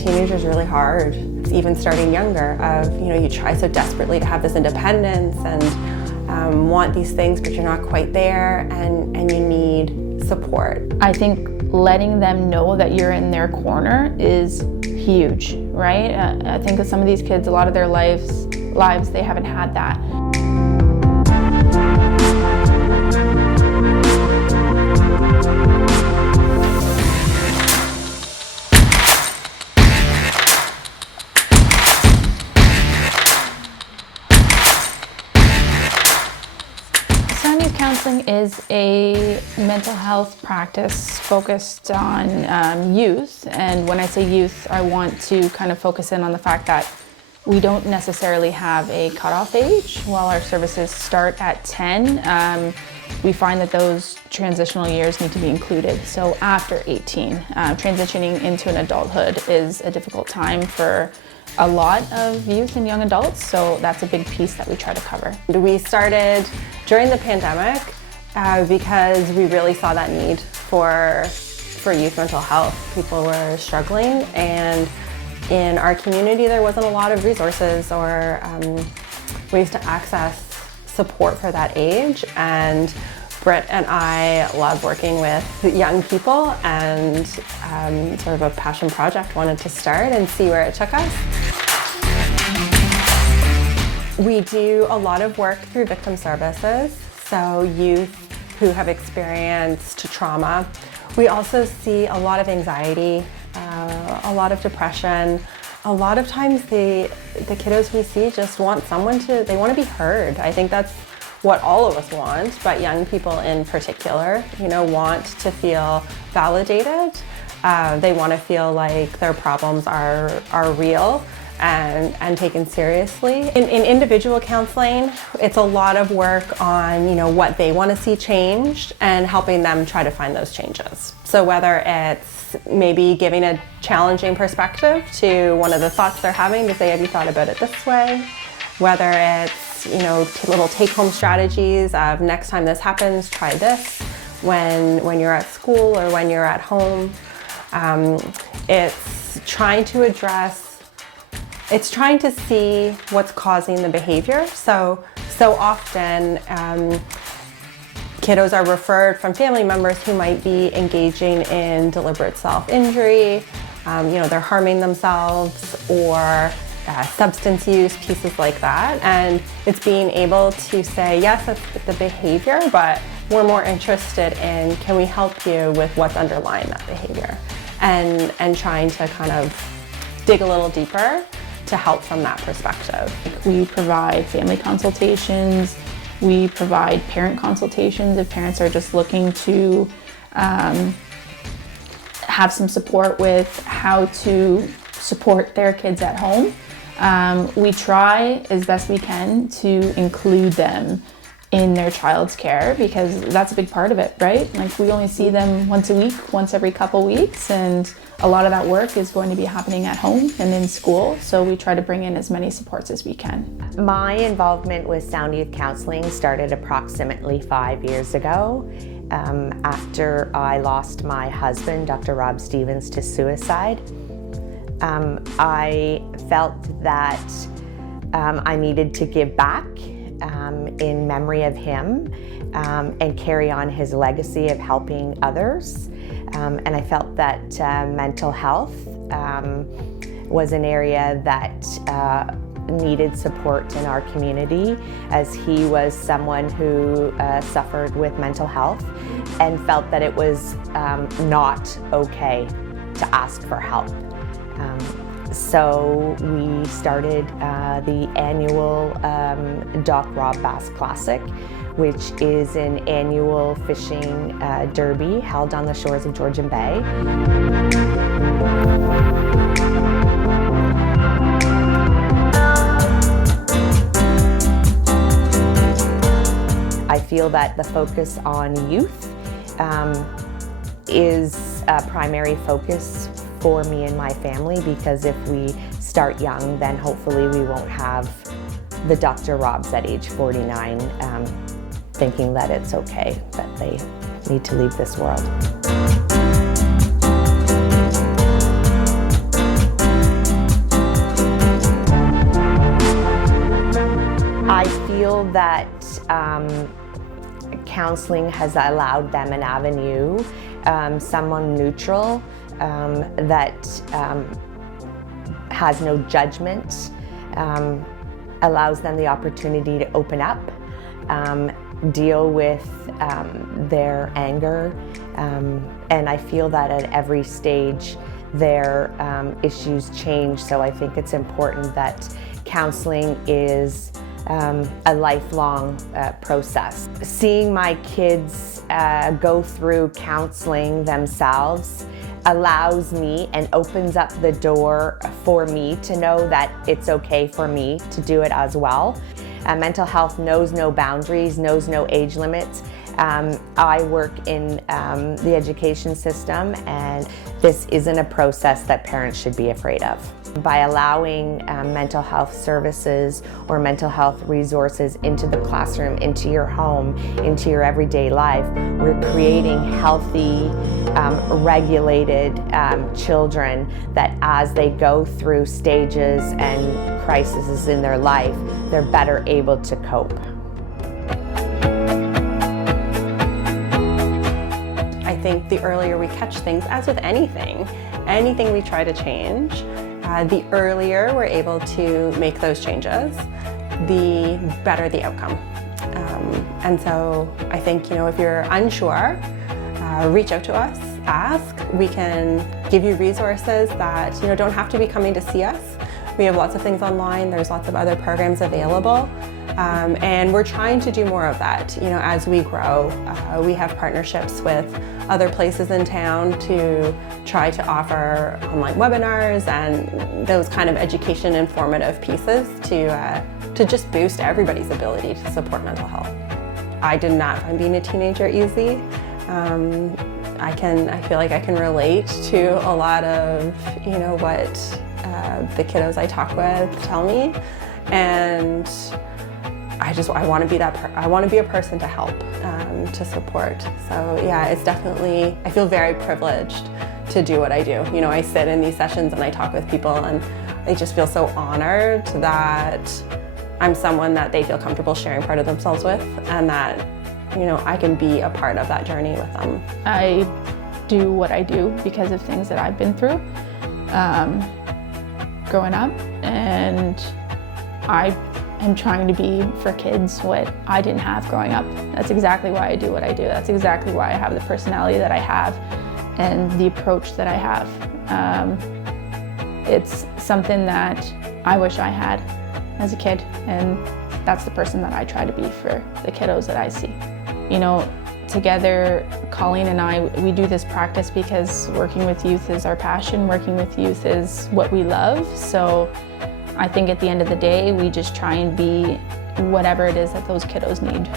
teenager is really hard, even starting younger, you try so desperately to have this independence and want these things, but you're not quite there, and you need support. I think letting them know that you're in their corner is huge, right? I think with some of these kids, a lot of their lives, they haven't had that. Counseling is a mental health practice focused on youth, and when I say youth, I want to kind of focus in on the fact that we don't necessarily have a cutoff age. While our services start at 10, we find that those transitional years need to be included. So after 18, transitioning into an adulthood is a difficult time for a lot of youth and young adults, so that's a big piece that we try to cover. We started during the pandemic because we really saw that need for youth mental health. People were struggling, and in our community there wasn't a lot of resources or ways to access support for that age, and Britt and I love working with young people, and sort of a passion project wanted to start and see where it took us. We do a lot of work through victim services, so youth who have experienced trauma. We also see a lot of anxiety, a lot of depression. A lot of times the kiddos we see just want they want to be heard. I think that's what all of us want, but young people in particular, want to feel validated. They want to feel like their problems are real and taken seriously. In individual counseling, it's a lot of work on, what they want to see changed and helping them try to find those changes. So whether it's maybe giving a challenging perspective to one of the thoughts they're having to say, have you thought about it this way? Whether it's little take-home strategies of next time this happens, try this when you're at school or when you're at home. It's trying to see what's causing the behavior. So often kiddos are referred from family members who might be engaging in deliberate self-injury, they're harming themselves, or substance use, pieces like that. And it's being able to say, yes, that's the behavior, but we're more interested in, can we help you with what's underlying that behavior? And trying to kind of dig a little deeper to help from that perspective. We provide family consultations, we provide parent consultations if parents are just looking to have some support with how to support their kids at home. We try as best we can to include them in their child's care, because that's a big part of it, right? Like, we only see them once a week, once every couple weeks, and a lot of that work is going to be happening at home and in school, so we try to bring in as many supports as we can. My involvement with Sound Youth Counselling started approximately 5 years ago. After I lost my husband, Dr. Rob Stevens, to suicide. I felt that I needed to give back in memory of him and carry on his legacy of helping others. And I felt that mental health was an area that needed support in our community, as he was someone who suffered with mental health and felt that it was not okay to ask for help. So we started the annual Doc Rob Bass Classic, which is an annual fishing derby held on the shores of Georgian Bay. I feel that the focus on youth is a primary focus for me and my family, because if we start young, then hopefully we won't have the Dr. Robs at age 49 thinking that it's okay, that they need to leave this world. feel that counseling has allowed them an avenue, someone neutral that has no judgment, allows them the opportunity to open up, deal with their anger, and I feel that at every stage their issues change. So I think it's important that counseling is a lifelong process. Seeing my kids go through counseling themselves allows me and opens up the door for me to know that it's okay for me to do it as well. Mental health knows no boundaries, knows no age limits. I work in the education system, and this isn't a process that parents should be afraid of. By allowing mental health services or mental health resources into the classroom, into your home, into your everyday life, we're creating healthy, regulated children that as they go through stages and crises in their life, they're better able to cope. I think the earlier we catch things, as with anything we try to change, the earlier we're able to make those changes, the better the outcome. And so I think, if you're unsure, reach out to us, ask. We can give you resources that don't have to be coming to see us. We have lots of things online. There's lots of other programs available. And we're trying to do more of that. As we grow, we have partnerships with other places in town to try to offer online webinars and those kind of education informative pieces to just boost everybody's ability to support mental health. I did not find being a teenager easy. I feel like I can relate to a lot of what the kiddos I talk with tell me, and I want to be I want to be a person to help, to support. So yeah, it's definitely, I feel very privileged to do what I do. I sit in these sessions and I talk with people, and I just feel so honored that I'm someone that they feel comfortable sharing part of themselves with, and that I can be a part of that journey with them. I do what I do because of things that I've been through growing up, and I am trying to be for kids what I didn't have growing up. That's exactly why I do what I do. That's exactly why I have the personality that I have and the approach that I have. It's something that I wish I had as a kid, and that's the person that I try to be for the kiddos that I see. Together, Colleen and I, we do this practice because working with youth is our passion, working with youth is what we love. So I think at the end of the day, we just try and be whatever it is that those kiddos need.